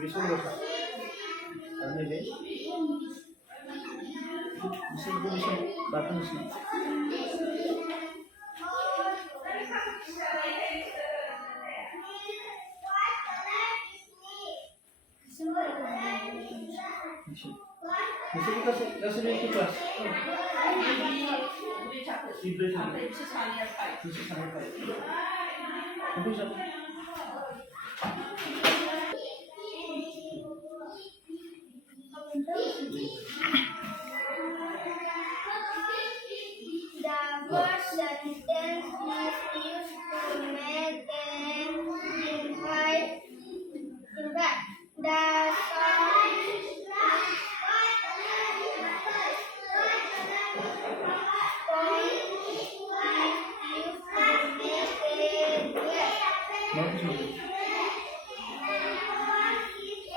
Sige, sulo ka. Ano yun? Bisa ko siya. Batang siya. Bisa ko kasi na yung kipas. Libre siya. Bisa sa hanggang. Ano siya? The first sentence is used to make an implied impact. The point is used to make a guess. Bagus, bagus.